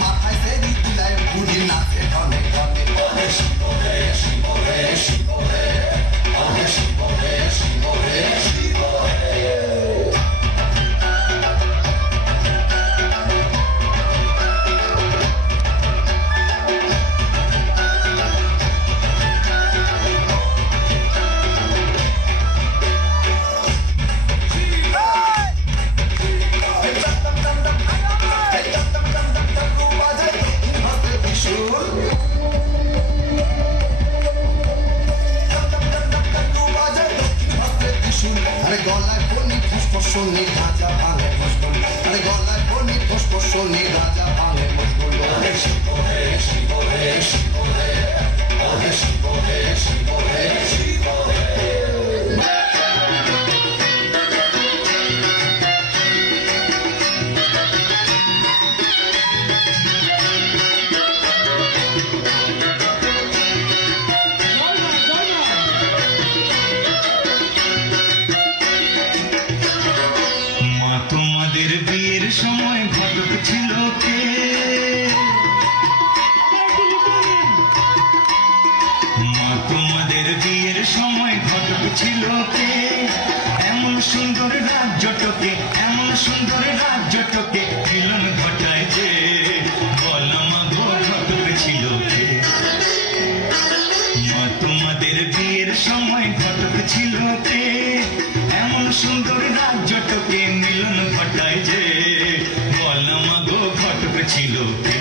মাথায় সেরি তুলায় বুড়ি নাচে গনে গনে ওরে শিব রে শিব রে শিব রে ওরে শিব রে শিব রে শিব রে আরে গলায় বনি ফুসফুসনি রাজা ভাঙে মুশকুল আরে গলায় বনি ফুসফুসনি রাজা ভাঙে মুশকুল ওরে শিব রে শিব রে শিব রে ওরে শিব রে শিব রে শিব রে সময় ঘটক ছিল কে মা তোমাদের বিয়ের সময় ঘটক ছিল কে এমন সুন্দর রাজ্যটকে এমন সুন্দর রাজ্যটকে মিলন ঘটায় যে বলমা গো ঘটক ছিল কে মা তোমাদের বিয়ের সময় ঘটক ছিল কে এমন সুন্দর রাজ্যটকে মিলন ঘটায় যে ছিল কে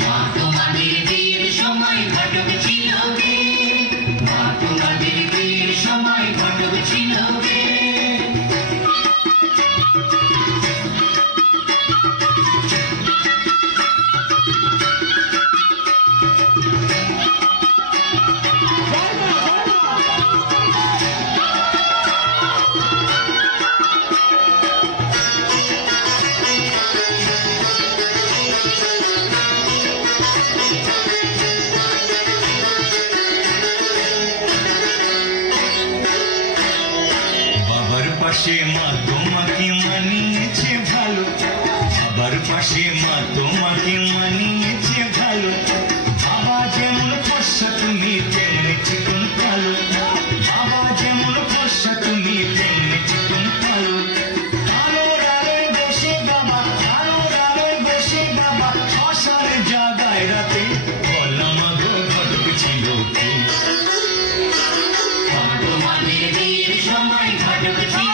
মা তোমাদের বিয়ের সময় ঘটক ছিল কে মা তোমাদের বিয়ের সময় ঘটক ছিল কে পাশে মা তোমাকে মানিয়েছে ভালো বাবার পাশে মা তোমাকে মানিয়েছে ভালো বাবা যেমন ফর্সা তুমি তেমনি চিকন কালো বাবা যেমন ফর্সা তুমি তেমনি চিকন কালো আলোর আলোয় বসে বাবা আলোর আলোয় বসে বাবা শ্মশান জাগায় রাতে বললাম গো ঘটক ছিল কে তোমাদের বিয়ের সময় ঘটক ছিল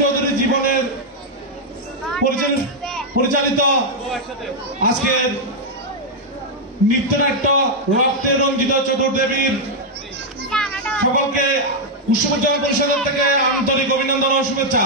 চৌধুরী জীবনের পরিচালিত আজকের নৃত্যনাট্য রক্তে রঞ্জিত চতুর্দেবীর সকলকে উৎসব উদযাপন পরিষদের থেকে আন্তরিক অভিনন্দন ও শুভেচ্ছা।